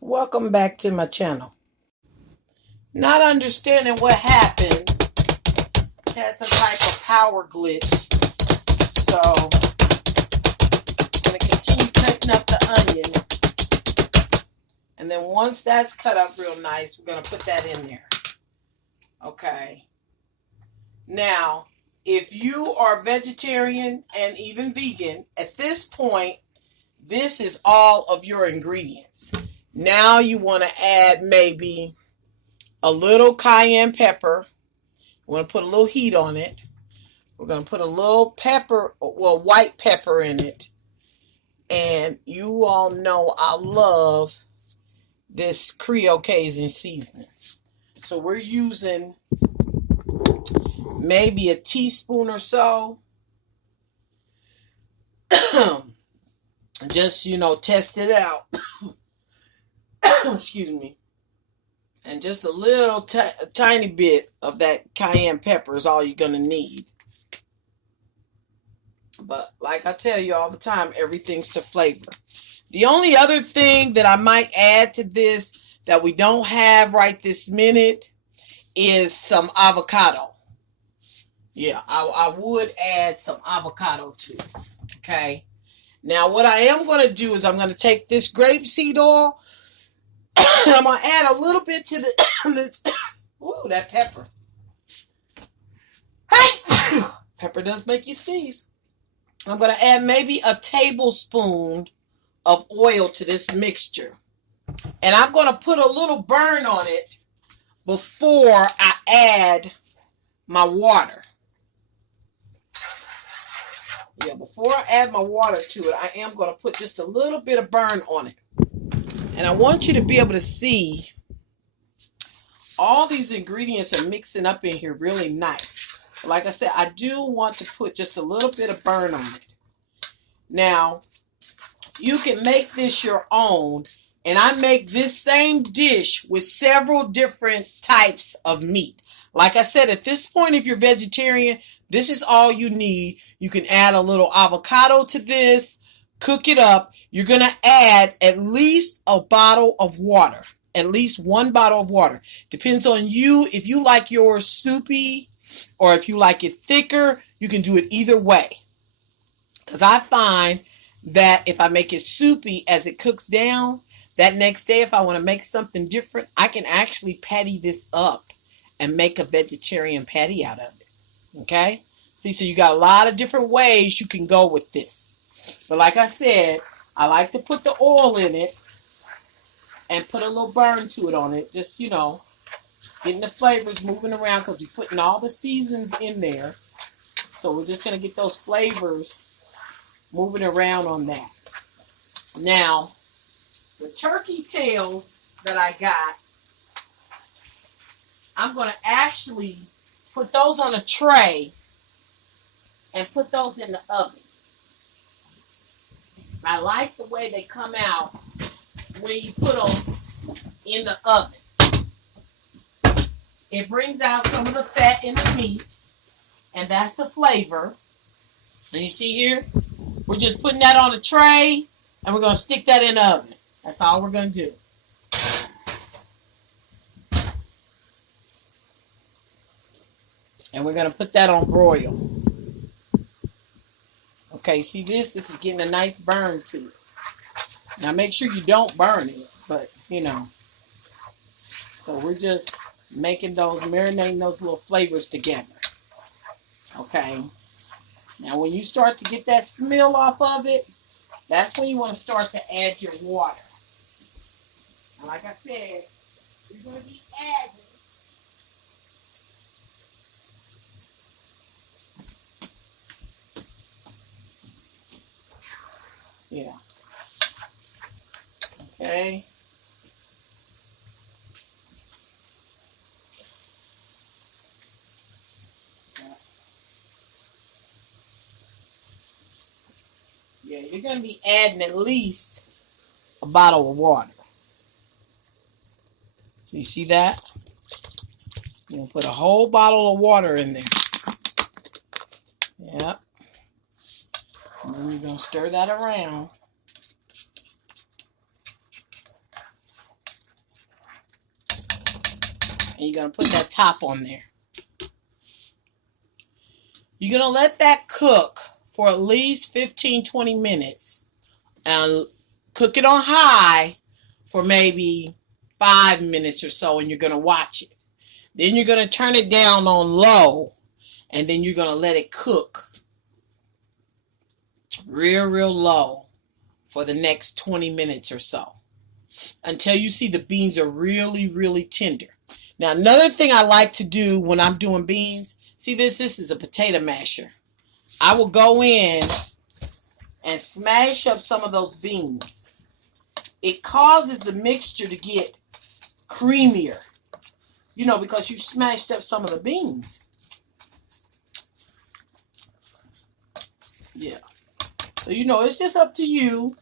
Welcome back to my channel. Not understanding what happened. Had some type of power glitch. So I'm going to continue cutting up the onion. And then once that's cut up real nice, we're going to put that in there. Okay. Now, if you are vegetarian and even vegan, at this point, this is all of your ingredients. Now you want to add maybe a little cayenne pepper. We want to put a little heat on it. We're going to put a little pepper, well, white pepper in it. And you all know I love this Creole Cajun seasoning. So we're using maybe a teaspoon or so. Just, test it out. Excuse me. And just a little tiny bit of that cayenne pepper is all you're going to need. But like I tell you all the time, everything's to flavor. The only other thing that I might add to this that we don't have right this minute is some avocado. Yeah, I would add some avocado to it. Okay. Now what I am going to do is I'm going to take this grapeseed oil. I'm going to add a little bit to this. Ooh, that pepper. Hey! Pepper does make you sneeze. I'm going to add maybe a tablespoon of oil to this mixture. And I'm going to put a little burn on it before I add my water. Yeah, before I add my water to it, I am going to put just a little bit of burn on it. And I want you to be able to see all these ingredients are mixing up in here really nice. Like I said, I do want to put just a little bit of burn on it. Now, you can make this your own. And I make this same dish with several different types of meat. Like I said, at this point, if you're vegetarian, this is all you need. You can add a little avocado to this, cook it up. You're going to add at least a bottle of water, at least one bottle of water. Depends on you. If you like yours soupy or if you like it thicker, you can do it either way. Because I find that if I make it soupy as it cooks down, that next day, if I want to make something different, I can actually patty this up and make a vegetarian patty out of it. Okay? See, so you got a lot of different ways you can go with this. But like I said, I like to put the oil in it and put a little burn to it on it. Just, getting the flavors moving around because we're putting all the seasons in there. So we're just going to get those flavors moving around on that. Now, the turkey tails that I got, I'm going to actually put those on a tray and put those in the oven. I like the way they come out when you put them in the oven. It brings out some of the fat in the meat, and that's the flavor. And you see here, we're just putting that on a tray, and we're going to stick that in the oven. That's all we're going to do. And we're going to put that on broil. Okay, see this? This is getting a nice burn to it. Now make sure you don't burn it, but So we're just making those, marinating those little flavors together. Okay. Now when you start to get that smell off of it, that's when you want to start to add your water. And like I said, you're going to be adding Okay. Yeah, you're going to be adding at least a bottle of water. So you see that? You're going to put a whole bottle of water in there. Yep. And then you're going to stir that around. And you're going to put that top on there. You're going to let that cook for at least 15-20 minutes. And cook it on high for maybe 5 minutes or so, and you're going to watch it. Then you're going to turn it down on low, and then you're going to let it cook real low for the next 20 minutes or so until you see the beans are really tender. Now, another thing I like to do when I'm doing beans, see this is a potato masher. I will go in and smash up some of those beans. It causes the mixture to get creamier, you know, because you smashed up some of the beans. Yeah. So, you know, it's just up to you.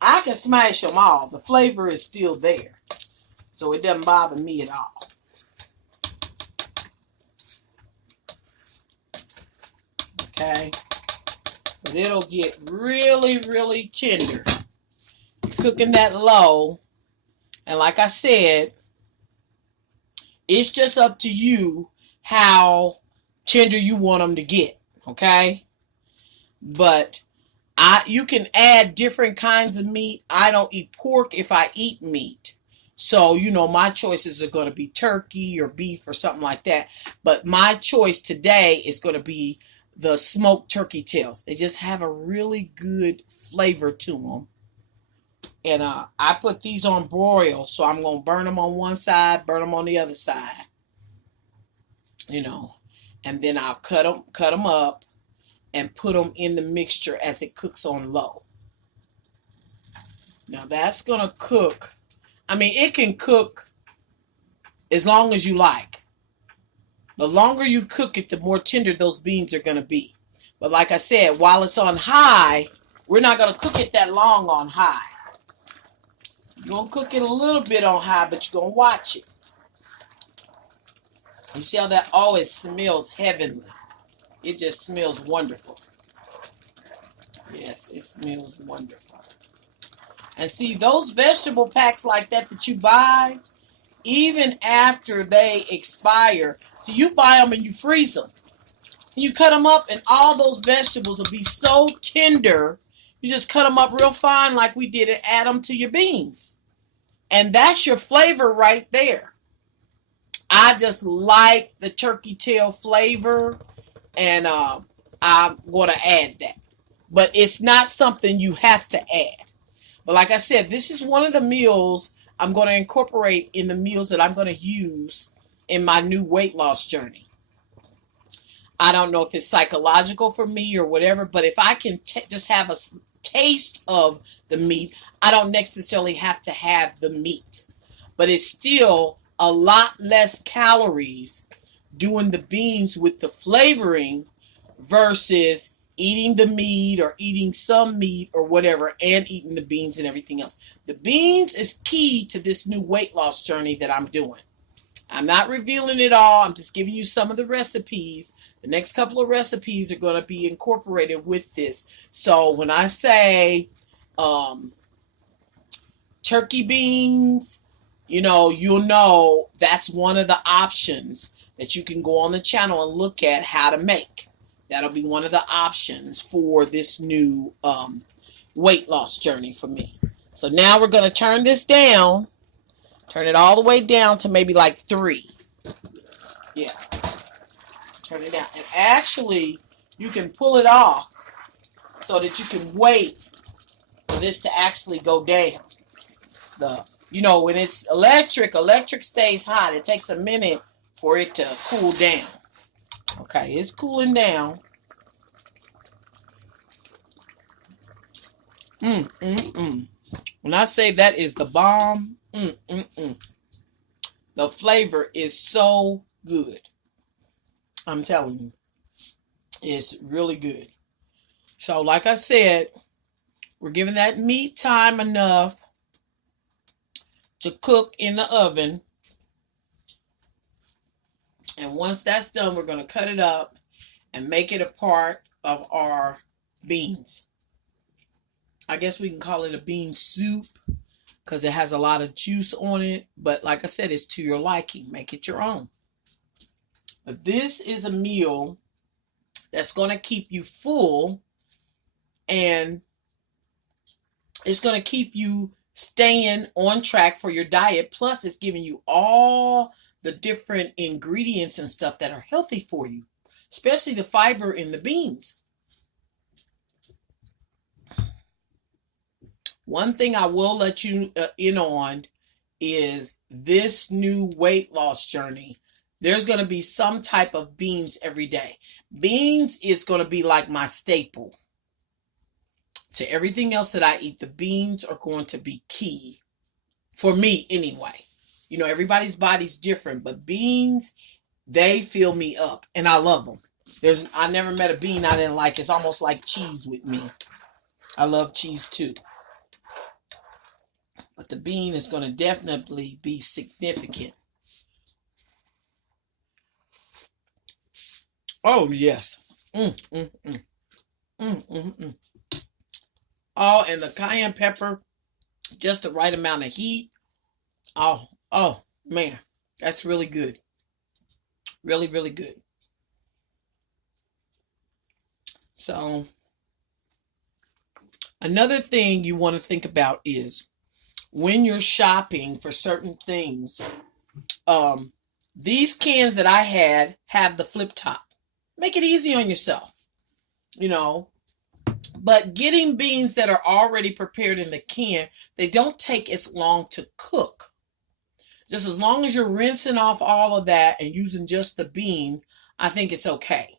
I can smash them all. The flavor is still there. So it doesn't bother me at all. Okay. But it'll get really tender. You're cooking that low. And like I said, it's just up to you how tender you want them to get. Okay. But you can add different kinds of meat. I don't eat pork if I eat meat. So, you know, my choices are going to be turkey or beef or something like that. But my choice today is going to be the smoked turkey tails. They just have a really good flavor to them. And I put these on broil. So I'm going to burn them on one side, burn them on the other side. You know, and then I'll cut them up and put them in the mixture as it cooks on low. Now that's going to cook. I mean, it can cook as long as you like. The longer you cook it, the more tender those beans are going to be. But like I said, while it's on high, we're not going to cook it that long on high. You're going to cook it a little bit on high, but you're going to watch it. You see how that always smells heavenly. It just smells wonderful. Yes, it smells wonderful. And see, those vegetable packs like that you buy, even after they expire, see, you buy them and you freeze them. And you cut them up and all those vegetables will be so tender. You just cut them up real fine like we did and add them to your beans. And that's your flavor right there. I just like the turkey tail flavor. And I'm going to add that. But it's not something you have to add. But like I said, this is one of the meals I'm going to incorporate in the meals that I'm going to use in my new weight loss journey. I don't know if it's psychological for me or whatever, but if I can just have a taste of the meat, I don't necessarily have to have the meat. But it's still a lot less calories doing the beans with the flavoring versus eating the meat or eating some meat or whatever and eating the beans and everything else. The beans is key to this new weight loss journey that I'm doing. I'm not revealing it all. I'm just giving you some of the recipes. The next couple of recipes are going to be incorporated with this. So when I say turkey beans, you know, you'll know that's one of the options that you can go on the channel and look at how to make. That'll be one of the options for this new weight loss journey for me. So now we're going to turn this down. Turn it all the way down to maybe like 3. Yeah. Turn it down. And actually, you can pull it off so that you can wait for this to actually go down. You know, when it's electric stays hot. It takes a minute for it to cool down. Okay, it's cooling down. When I say that is the bomb, the flavor is so good. I'm telling you, it's really good. So like I said, we're giving that meat time enough to cook in the oven. And once that's done, we're going to cut it up and make it a part of our beans. I guess we can call it a bean soup. because it has a lot of juice on it. But like I said, it's to your liking. Make it your own. But this is a meal that's going to keep you full, and it's going to keep you staying on track for your diet. Plus, it's giving you all the different ingredients and stuff that are healthy for you, especially the fiber in the beans. One thing I will let you in on is this new weight loss journey. There's going to be some type of beans every day. Beans is going to be like my staple. To everything else that I eat, the beans are going to be key. For me, anyway. You know, everybody's body's different, but beans, they fill me up, and I love them. I never met a bean I didn't like. It's almost like cheese with me. I love cheese too. But the bean is going to definitely be significant. Oh, yes. Oh, and the cayenne pepper, just the right amount of heat. Oh, man. That's really good. Really, really good. So, another thing you want to think about is when you're shopping for certain things, these cans that I had have the flip top. Make it easy on yourself, you know. But getting beans that are already prepared in the can, they don't take as long to cook. Just as long as you're rinsing off all of that and using just the bean, I think it's okay.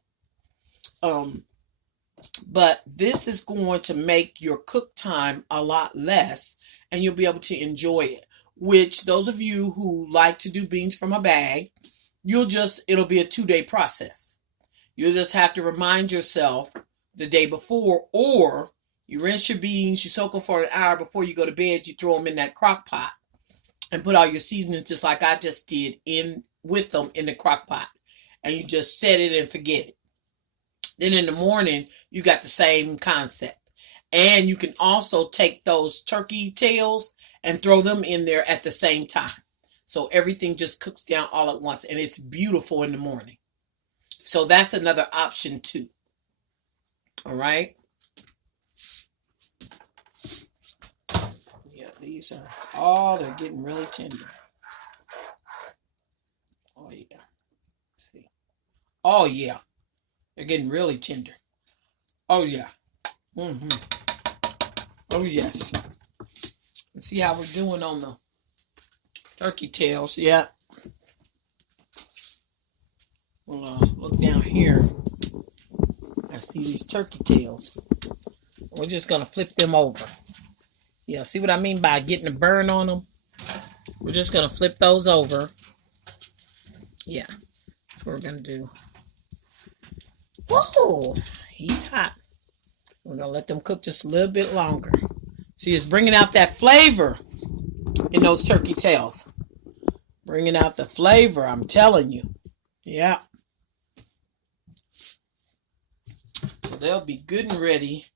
But this is going to make your cook time a lot less, and you'll be able to enjoy it. Which, those of you who like to do beans from a bag, it'll be a 2-day process. You'll just have to remind yourself the day before, or you rinse your beans, you soak them for an hour before you go to bed, you throw them in that crock pot and put all your seasonings just like I just did with them in the crock pot, and you just set it and forget it. Then in the morning, you got the same concept. And you can also take those turkey tails and throw them in there at the same time. So everything just cooks down all at once, and it's beautiful in the morning. So that's another option too. All right. Yeah, these are, they're getting really tender. Oh, yeah. See. Oh, yeah. They're getting really tender. Oh, yeah. Oh, yes. Let's see how we're doing on the turkey tails. Yeah. Well, look down here. I see these turkey tails. We're just going to flip them over. Yeah, see what I mean by getting a burn on them? We're just going to flip those over. Yeah, that's what we're going to do. Whoa, he's hot. We're going to let them cook just a little bit longer. See, it's bringing out that flavor in those turkey tails. Bringing out the flavor, I'm telling you. Yeah. So they'll be good and ready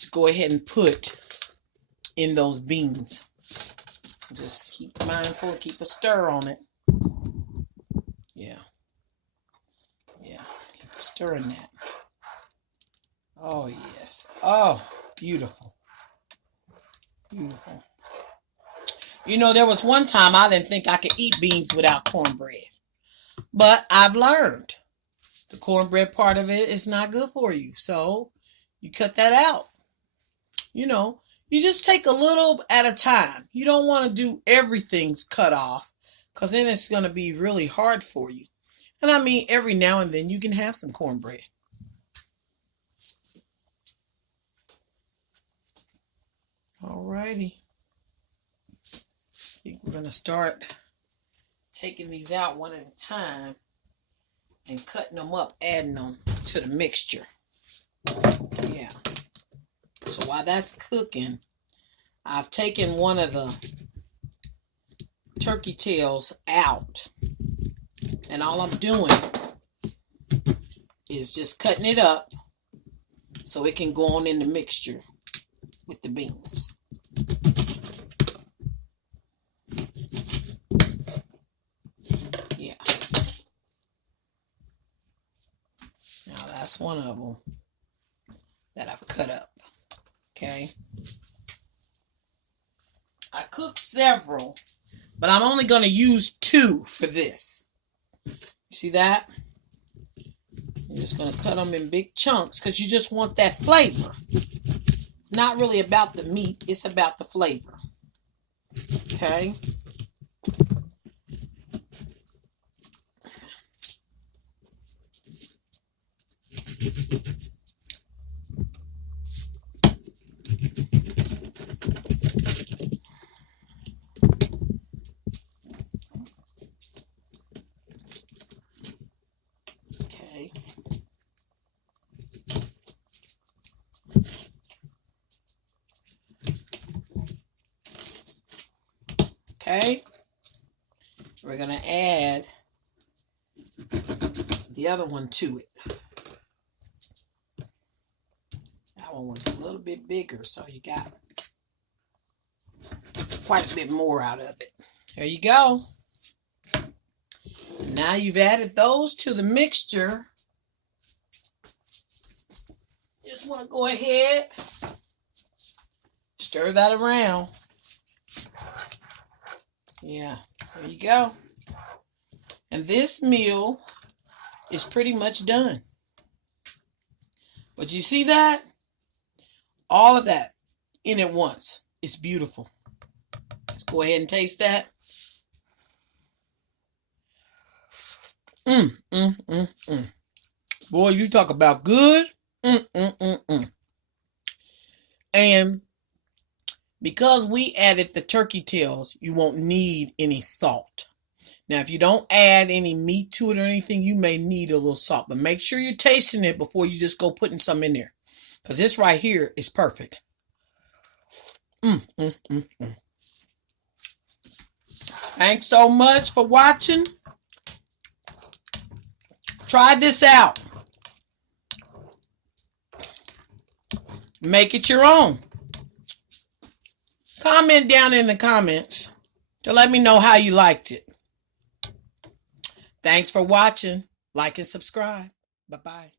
to go ahead and put in those beans. Just keep mindful, keep a stir on it. Yeah. Yeah, keep stirring that. Oh, yes. Oh, beautiful. Beautiful. You know, there was one time I didn't think I could eat beans without cornbread. But I've learned the cornbread part of it is not good for you. So you cut that out. You know, you just take a little at a time. You don't want to do everything's cut off, because then it's going to be really hard for you. And I mean, every now and then you can have some cornbread. Alrighty. I think we're going to start taking these out one at a time and cutting them up, adding them to the mixture. Yeah. So while that's cooking, I've taken one of the turkey tails out. And all I'm doing is just cutting it up so it can go on in the mixture with the beans. That's one of them that I've cut up. Okay. I cooked several, but I'm only going to use 2 for this. See that? I'm just going to cut them in big chunks because you just want that flavor. It's not really about the meat. It's about the flavor. Okay. Okay, we're going to add the other one to it. That one was a little bit bigger, so you got quite a bit more out of it. There you go. Now you've added those to the mixture. Just want to go ahead, stir that around. Yeah, there you go. And this meal is pretty much done. But you see that? All of that in at once. It's beautiful. Let's go ahead and taste that. Boy, you talk about good. And because we added the turkey tails, you won't need any salt. Now, if you don't add any meat to it or anything, you may need a little salt. But make sure you're tasting it before you just go putting some in there. Because this right here is perfect. Thanks so much for watching. Try this out. Make it your own. Comment down in the comments to let me know how you liked it. Thanks for watching. Like and subscribe. Bye-bye.